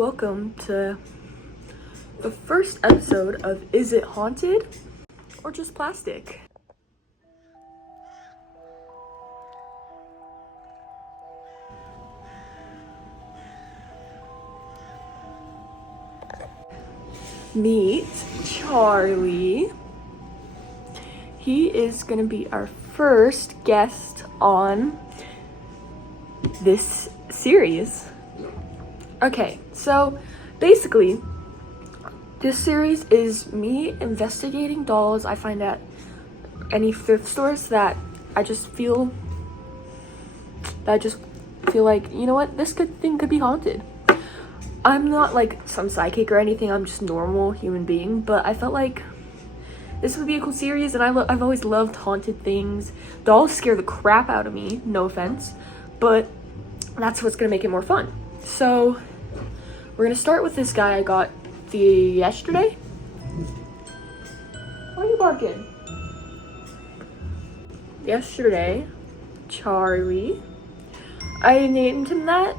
welcome to the first episode of Is It Haunted or Just Plastic? Meet Charlie. He is gonna be our first guest on this series. Okay, so basically, this series is me investigating dolls I find at any thrift stores that I just feel like, you know what, this thing could be haunted. I'm not like some psychic or anything, I'm just a normal human being, but I felt like this would be a cool series, and I've always loved haunted things. Dolls scare the crap out of me, no offense, but that's what's gonna make it more fun. So we're gonna start with this guy I got yesterday. Why are you barking? Yesterday, Charlie. I named him that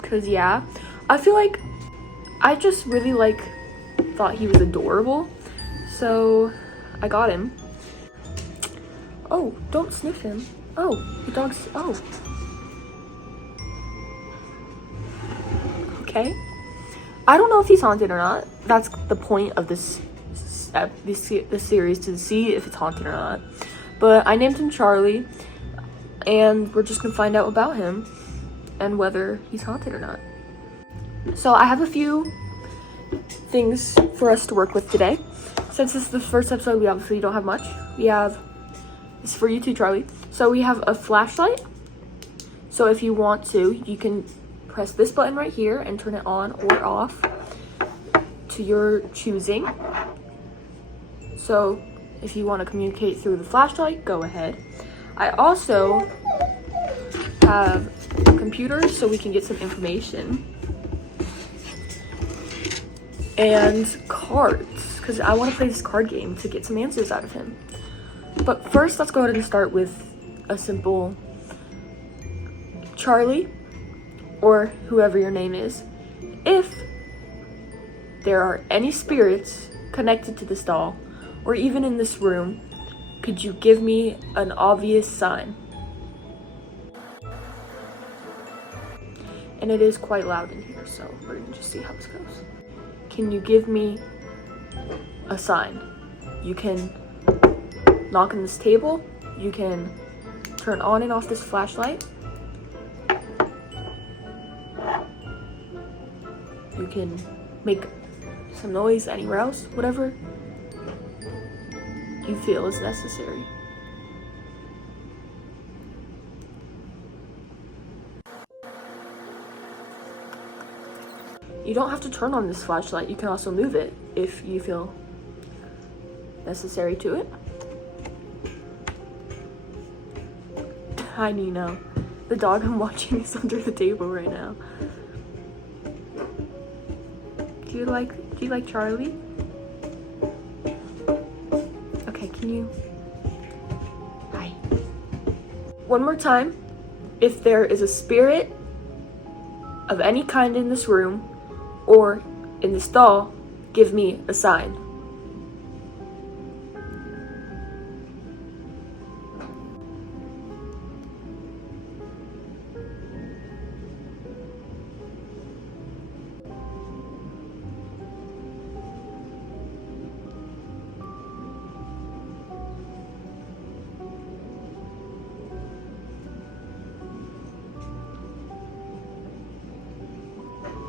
because, yeah, I feel like I just really thought he was adorable, so I got him. Oh, don't sniff him. Oh, the dog's, oh. Okay. I don't know if he's haunted or not. That's the point of this series, to see if it's haunted or not. But I named him Charlie, and we're just gonna find out about him and whether he's haunted or not. So I have a few things for us to work with today. Since this is the first episode, we obviously don't have much. We have, it's for you too, Charlie. So we have a flashlight. So if you want to, you can press this button right here and turn it on or off to your choosing. So if you want to communicate through the flashlight, go ahead. I also have computers so we can get some information, and cards, because I want to play this card game to get some answers out of him. But first, let's go ahead and start with a simple Charlie, or whoever your name is. If there are any spirits connected to this doll, or even in this room, could you give me an obvious sign? And it is quite loud in here, so we're gonna just see how this goes. Can you give me a sign? You can knock on this table, you can turn on and off this flashlight, you can make some noise anywhere else, whatever you feel is necessary. You don't have to turn on this flashlight, you can also move it if you feel necessary to it. Hi Nino. The dog I'm watching is under the table right now. Do you like Charlie? Okay, can you? Hi. One more time. If there is a spirit of any kind in this room or in this doll, give me a sign.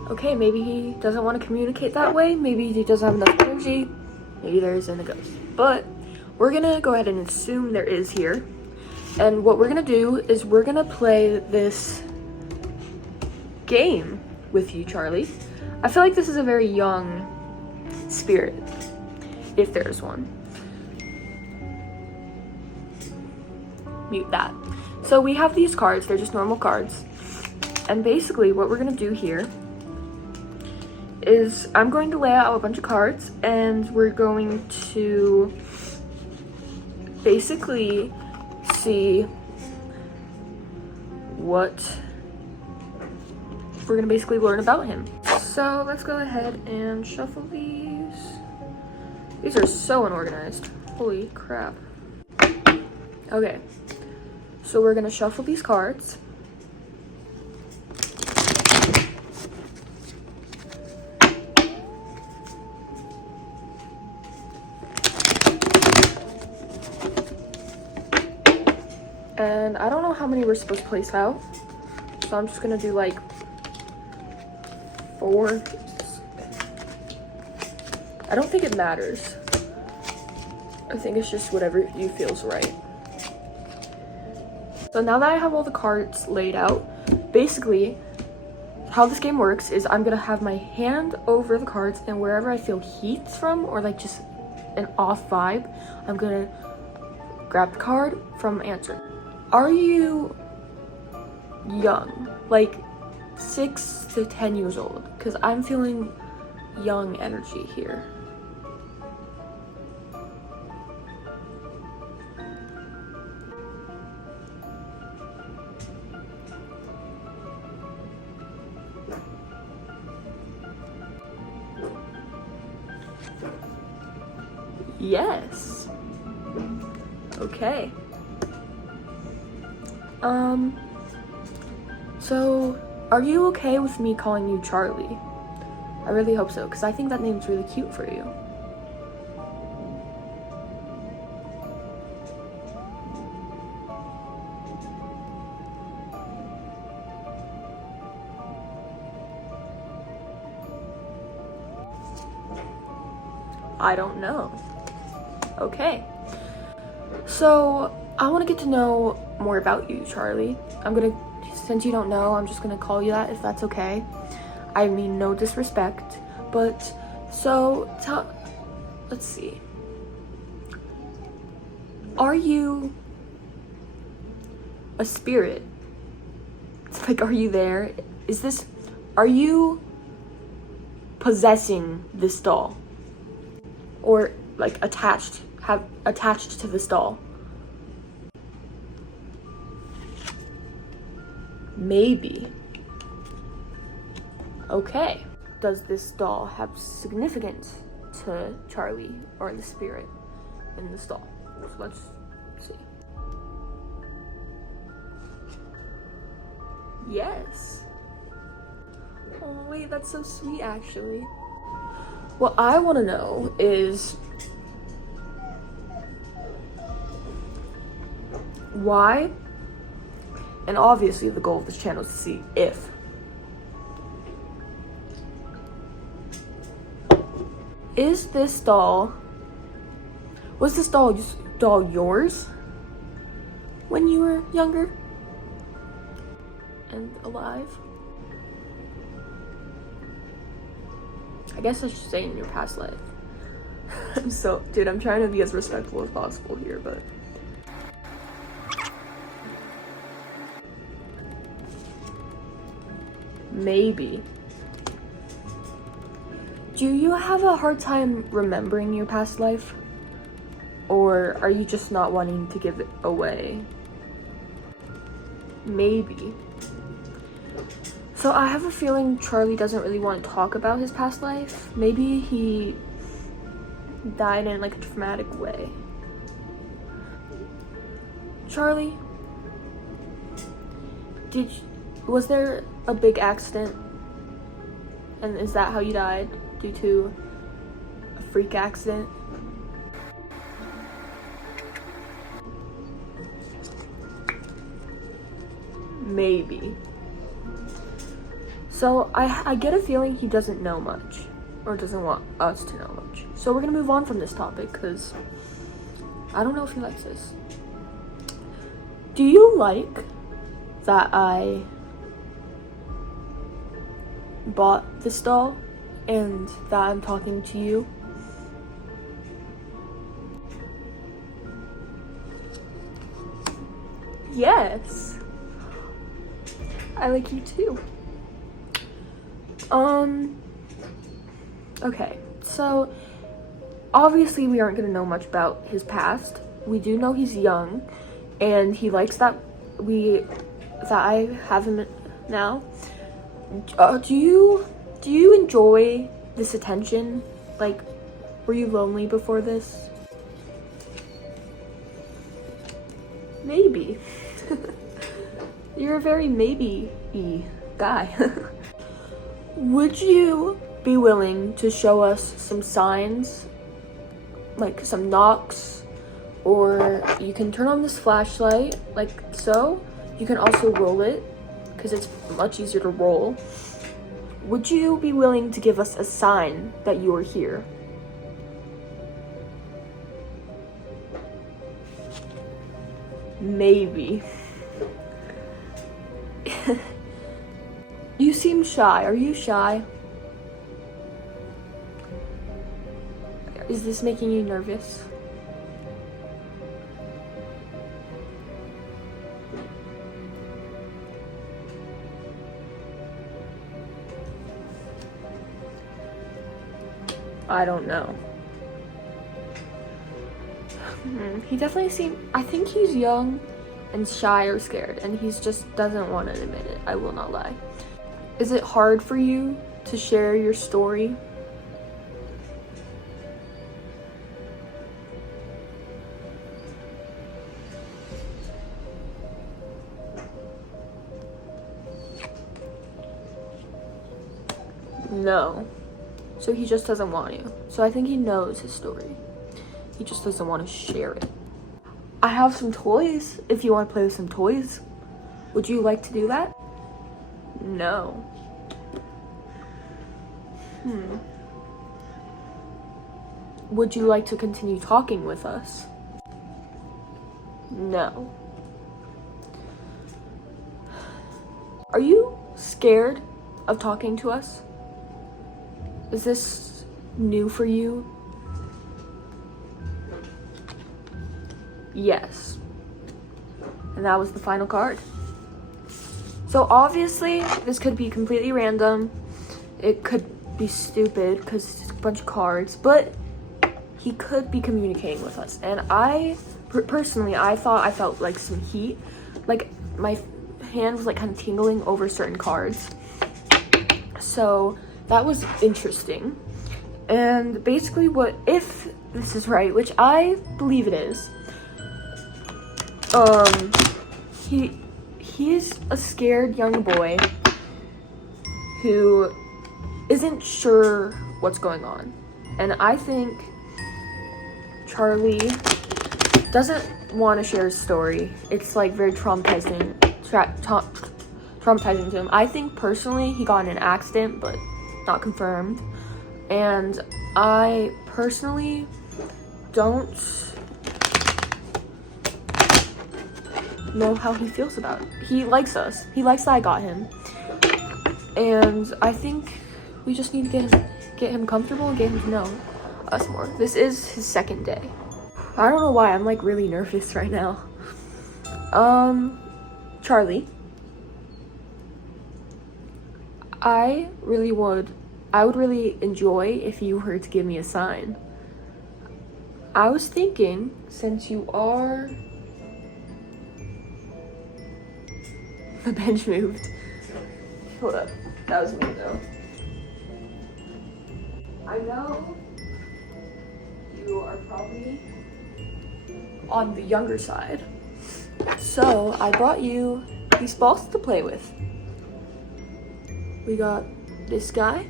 Okay, maybe he doesn't want to communicate that way. Maybe he doesn't have enough energy. Maybe there isn't a ghost. But we're gonna go ahead and assume there is here. And what we're gonna do is we're gonna play this game with you, Charlie. I feel like this is a very young spirit, if there's one. Mute that. So we have these cards, they're just normal cards. And basically what we're gonna do here is I'm going to lay out a bunch of cards, and we're going to basically see what we're gonna basically learn about him. So let's go ahead and shuffle these. These are so unorganized. Holy crap. Okay, so we're gonna shuffle these cards. And I don't know how many we're supposed to place out, so I'm just gonna do like 4. I don't think it matters. I think it's just whatever you feels right. So now that I have all the cards laid out, basically how this game works is I'm gonna have my hand over the cards, and wherever I feel heat from or like just an off vibe, I'm gonna grab the card from answer. Are you young? Like 6 to 10 years old? Because I'm feeling young energy here. Yes. Okay. So are you okay with me calling you Charlie? I really hope so, because I think that name's really cute for you. I don't know. Okay. So I want to get to know more about you, Charlie. Since you don't know, I'm just gonna call you that if that's okay. I mean, no disrespect, but let's see. Are you a spirit? It's like, are you there? Are you possessing this doll? Or like attached to this doll? Maybe. Okay. Does this doll have significance to Charlie or the spirit in this doll? So let's see. Yes. Oh wait, that's so sweet actually. What I want to know is why, and obviously the goal of this channel is to see if was this doll yours when you were younger and alive? I guess I should say in your past life. Dude, I'm trying to be as respectful as possible here, but maybe. Do you have a hard time remembering your past life? Or are you just not wanting to give it away? Maybe. So I have a feeling Charlie doesn't really want to talk about his past life. Maybe he died in like a traumatic way. Charlie, was there a big accident? And is that how you died? Due to a freak accident? Maybe. So I get a feeling he doesn't know much, or doesn't want us to know much. So we're gonna move on from this topic because I don't know if he likes this. Do you like that I bought this doll and that I'm talking to you? Yes. I like you too. Okay, so obviously we aren't gonna know much about his past. We do know he's young and he likes that I have him now. Do you Do you enjoy this attention? Like, were you lonely before this? Maybe. You're a very maybe-y guy. Would you be willing to show us some signs, like some knocks, or you can turn on this flashlight like so. You can also roll it because it's much easier to roll. Would you be willing to give us a sign that you are here? Maybe. You seem shy. Are you shy? Is this making you nervous? I don't know. He definitely seems, I think he's young and shy or scared, and he just doesn't want to admit it. I will not lie. Is it hard for you to share your story? No. So he just doesn't want to. So I think he knows his story. He just doesn't want to share it. I have some toys if you want to play with some toys. Would you like to do that? No. Would you like to continue talking with us? No. Are you scared of talking to us? Is this new for you? Yes. And that was the final card. So obviously, this could be completely random. It could be stupid because it's a bunch of cards, but he could be communicating with us. And I, personally, I thought I felt like some heat. Like my hand was like kind of tingling over certain cards. So that was interesting. And basically what, if this is right, which I believe it is, he's a scared young boy who isn't sure what's going on. And I think Charlie doesn't want to share his story. It's like very traumatizing to him. I think personally he got in an accident, but not confirmed. And I personally don't know how he feels about it. He likes us. He likes that I got him. And I think we just need to get him comfortable and get him to know us more. This is his second day. I don't know why I'm like really nervous right now. Charlie, I would really enjoy if you were to give me a sign. I was thinking, since you are... The bench moved. Hold up. That was me though. I know you are probably on the younger side. So I brought you these balls to play with. We got this guy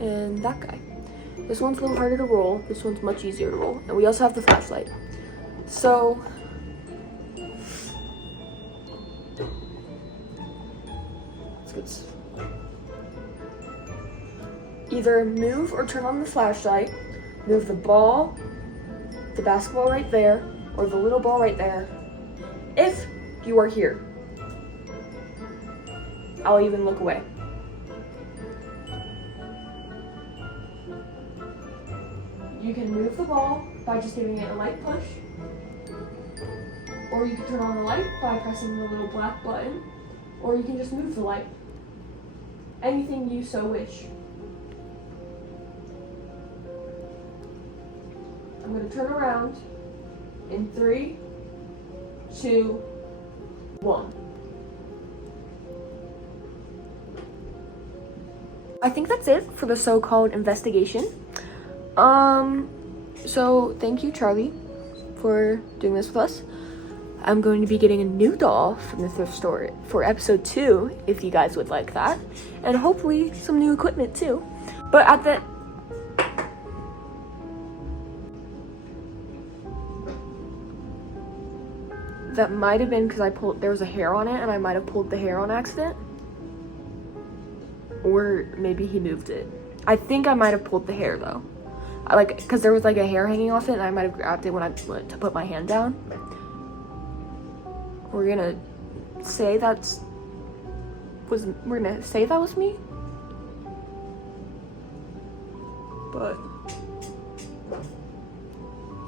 and that guy. This one's a little harder to roll. This one's much easier to roll. And we also have the flashlight. So let's either move or turn on the flashlight. Move the ball, the basketball right there, or the little ball right there. If you are here, I'll even look away. You can move the ball by just giving it a light push, or you can turn on the light by pressing the little black button, or you can just move the light. Anything you so wish. I'm going to turn around in 3, 2, 1. I think that's it for the so-called investigation. So thank you, Charlie, for doing this with us. I'm going to be getting a new doll from the thrift store for episode 2, if you guys would like that. And hopefully some new equipment too. But at the... That might have been because there was a hair on it and I might have pulled the hair on accident. Or maybe he moved it. I think I might have pulled the hair though. Because there was like a hair hanging off it and I might have grabbed it when I went to put my hand down. We're gonna say that was me. But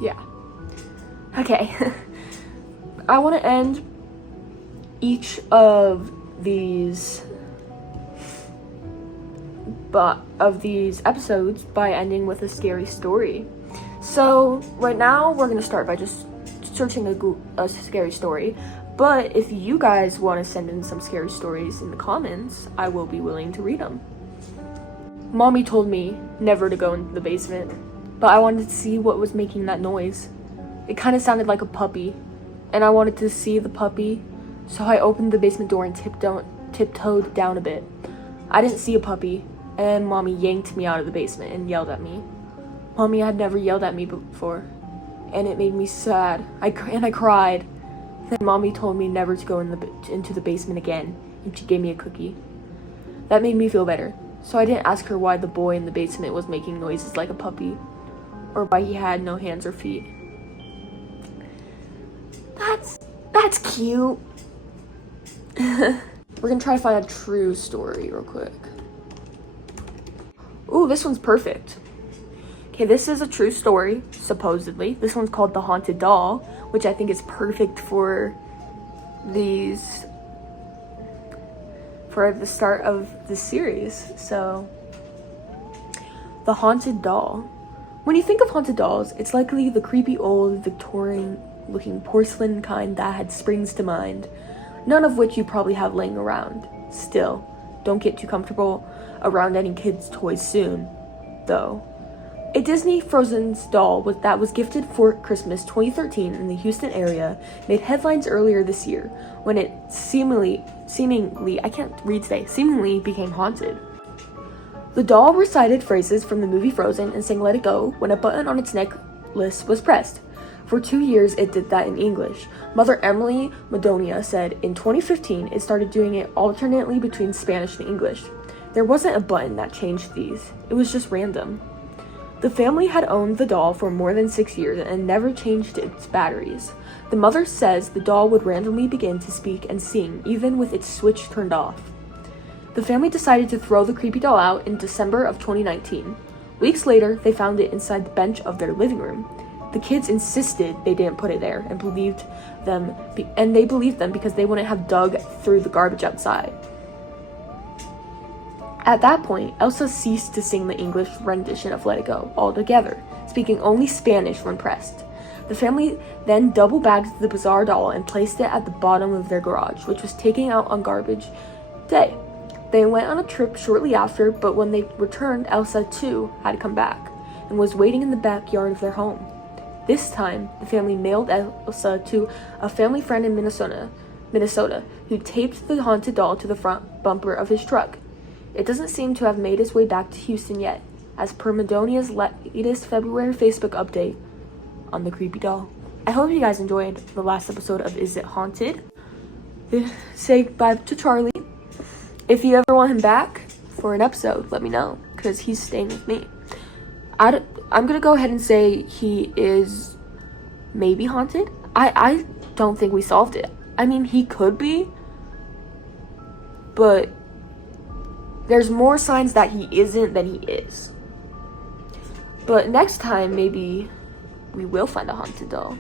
yeah. Okay. I want to end each of these episodes by ending with a scary story. So right now we're gonna start by just searching a scary story. But if you guys want to send in some scary stories in the comments, I will be willing to read them. Mommy told me never to go into the basement, but I wanted to see what was making that noise. It kind of sounded like a puppy, and I wanted to see the puppy, so I opened the basement door and tiptoed down a bit. I didn't see a puppy, and Mommy yanked me out of the basement and yelled at me. Mommy had never yelled at me before, and it made me sad. I cried. Then Mommy told me never to go into the basement again, and she gave me a cookie. That made me feel better, so I didn't ask her why the boy in the basement was making noises like a puppy, or why he had no hands or feet. That's cute. We're gonna try to find a true story real quick. Ooh, this one's perfect. Okay, this is a true story, supposedly. This one's called The Haunted Doll, which I think is perfect for the start of this series. So, The Haunted Doll. When you think of haunted dolls, it's likely the creepy old Victorian-looking porcelain kind that had springs to mind, none of which you probably have laying around. Still, don't get too comfortable around any kids' toys soon, though. A Disney Frozen's doll that was gifted for Christmas 2013 in the Houston area made headlines earlier this year when it seemingly became haunted. The doll recited phrases from the movie Frozen and sang Let It Go when a button on its necklace was pressed. For 2 years, it did that in English. Mother Emily Madonia said in 2015 it started doing it alternately between Spanish and English. There wasn't a button that changed these. It was just random. The family had owned the doll for more than 6 years and never changed its batteries. The mother says the doll would randomly begin to speak and sing, even with its switch turned off. The family decided to throw the creepy doll out in December of 2019. Weeks later, they found it inside the bench of their living room. The kids insisted they didn't put it there and believed them because they wouldn't have dug through the garbage outside. At that point, Elsa ceased to sing the English rendition of Let It Go altogether, speaking only Spanish when pressed. The family then double-bagged the bizarre doll and placed it at the bottom of their garage, which was taken out on garbage day. They went on a trip shortly after, but when they returned, Elsa too had come back and was waiting in the backyard of their home. This time, the family mailed Elsa to a family friend in Minnesota, who taped the haunted doll to the front bumper of his truck. It doesn't seem to have made its way back to Houston yet, as per Madonia's latest February Facebook update on the creepy doll. I hope you guys enjoyed the last episode of Is It Haunted? Say bye to Charlie. If you ever want him back for an episode, let me know, because he's staying with me. I'm gonna go ahead and say he is maybe haunted. I don't think we solved it. I mean, he could be, but there's more signs that he isn't than he is. But next time, maybe we will find a haunted doll.